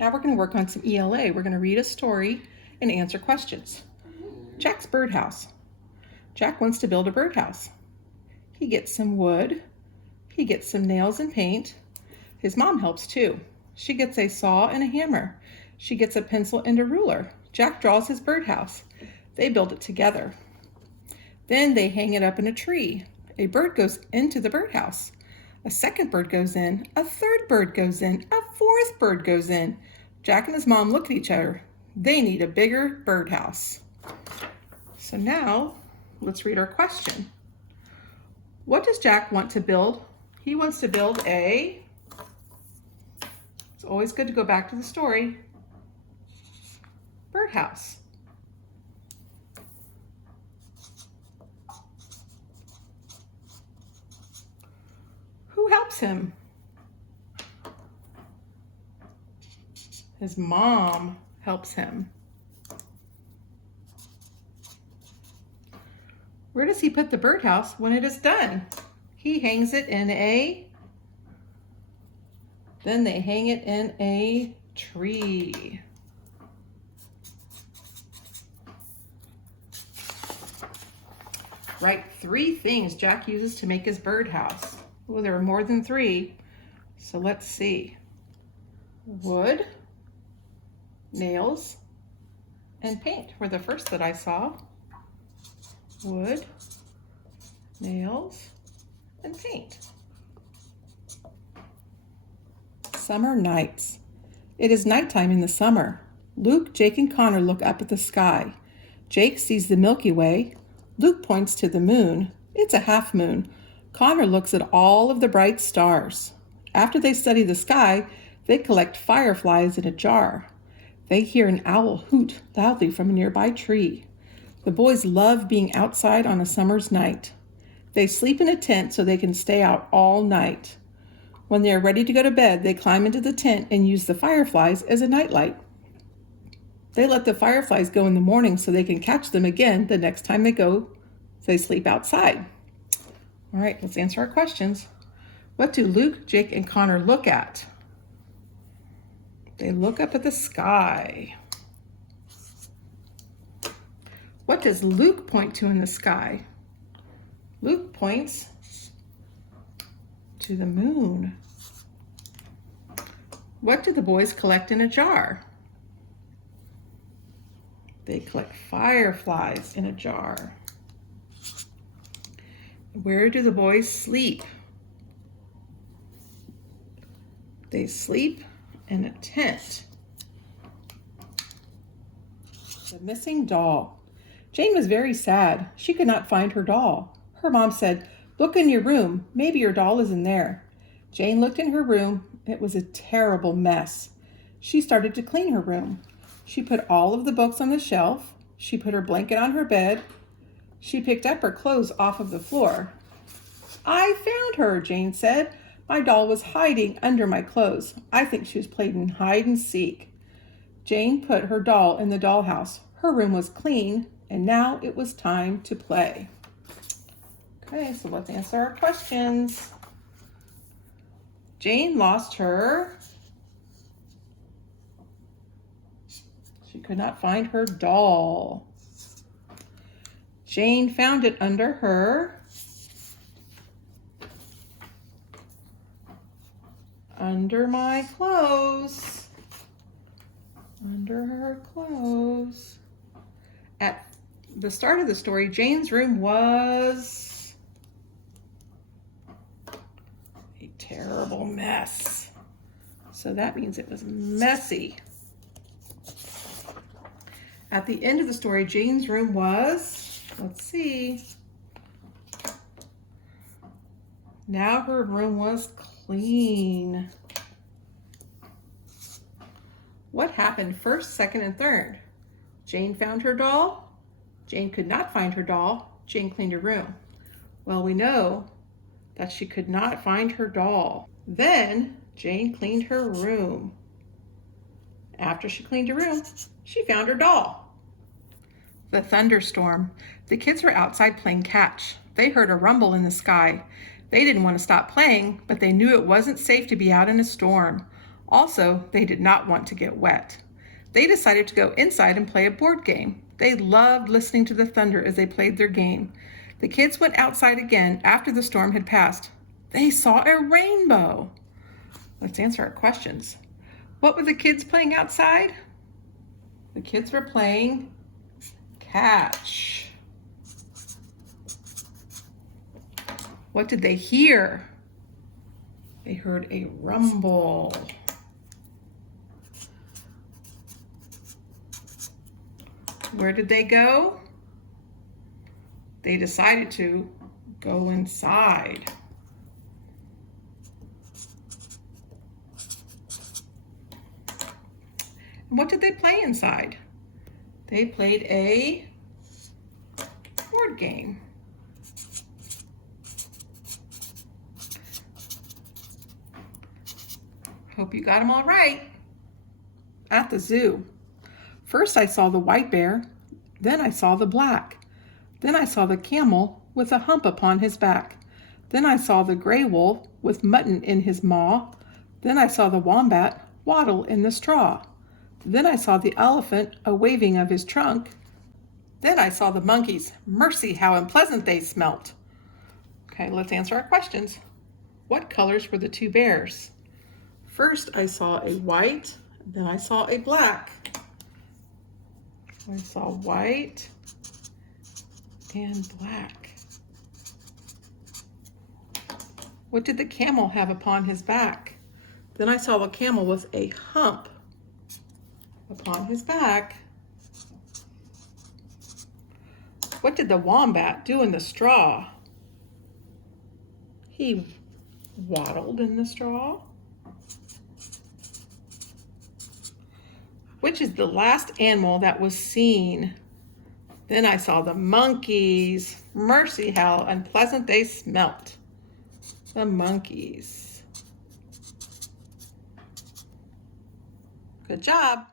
Now we're going to work on some ELA. We're going to read a story and answer questions. Jack's birdhouse. Jack wants to build a birdhouse. He gets some wood. He gets some nails and paint. His mom helps too. She gets a saw and a hammer. She gets a pencil and a ruler. Jack draws his birdhouse. They build it together. Then they hang it up in a tree. A bird goes into the birdhouse. A second bird goes in. A third bird goes in. A fourth bird goes in. Jack and his mom look at each other. They need a bigger birdhouse. So now let's read our question. What does Jack want to build? He wants to build it's always good to go back to the story, birdhouse. Who helps him? His mom helps him. Where does he put the birdhouse when it is done? He hangs it in then they hang it in a tree. Write 3 things Jack uses to make his birdhouse. Well, there are more than 3, so let's see. Wood, nails, and paint were the first that I saw. Wood, nails, and paint. Summer nights. It is nighttime in the summer. Luke, Jake, and Connor look up at the sky. Jake sees the Milky Way. Luke points to the moon. It's a half moon. Connor looks at all of the bright stars. After they study the sky, they collect fireflies in a jar. They hear an owl hoot loudly from a nearby tree. The boys love being outside on a summer's night. They sleep in a tent so they can stay out all night. When they are ready to go to bed, they climb into the tent and use the fireflies as a nightlight. They let the fireflies go in the morning so they can catch them again the next time they sleep outside. All right, let's answer our questions. What do Luke, Jake, and Connor look at? They look up at the sky. What does Luke point to in the sky? Luke points to the moon. What do the boys collect in a jar? They collect fireflies in a jar. Where do the boys sleep? They sleep in a tent. The missing doll. Jane was very sad. She could not find her doll. Her mom said, "Look in your room. Maybe your doll is in there." Jane looked in her room. It was a terrible mess. She started to clean her room. She put all of the books on the shelf. She put her blanket on her bed. She picked up her clothes off of the floor. "I found her," Jane said. "My doll was hiding under my clothes. I think she was playing hide and seek." Jane put her doll in the dollhouse. Her room was clean, and now it was time to play. Okay, so let's answer our questions. Jane lost her. She could not find her doll. Jane found it under my clothes. Under her clothes. At the start of the story, Jane's room was a terrible mess. So that means it was messy. At the end of the story, Jane's room was, let's see, now her room was clean. What happened first, second, and third? Jane found her doll. Jane could not find her doll. Jane cleaned her room. Well, we know that she could not find her doll. Then Jane cleaned her room. After she cleaned her room, she found her doll. The thunderstorm. The kids were outside playing catch. They heard a rumble in the sky. They didn't want to stop playing, but they knew it wasn't safe to be out in a storm. Also, they did not want to get wet. They decided to go inside and play a board game. They loved listening to the thunder as they played their game. The kids went outside again after the storm had passed. They saw a rainbow. Let's answer our questions. What were the kids playing outside? The kids were playing catch. What did they hear? They heard a rumble. Where did they go? They decided to go inside. And what did they play inside? They played a board game. Hope you got them all right. At the zoo. First I saw the white bear, then I saw the black. Then I saw the camel with a hump upon his back. Then I saw the gray wolf with mutton in his maw. Then I saw the wombat waddle in the straw. Then I saw the elephant a waving of his trunk. Then I saw the monkeys. Mercy, how unpleasant they smelt. Okay, let's answer our questions. What colors were the two bears? First I saw a white, then I saw a black. I saw white and black. What did the camel have upon his back? Then I saw a camel with a hump upon his back. What did the wombat do in the straw? He waddled in the straw. Which is the last animal that was seen? Then I saw the monkeys. Mercy, how unpleasant they smelt. The monkeys. Good job.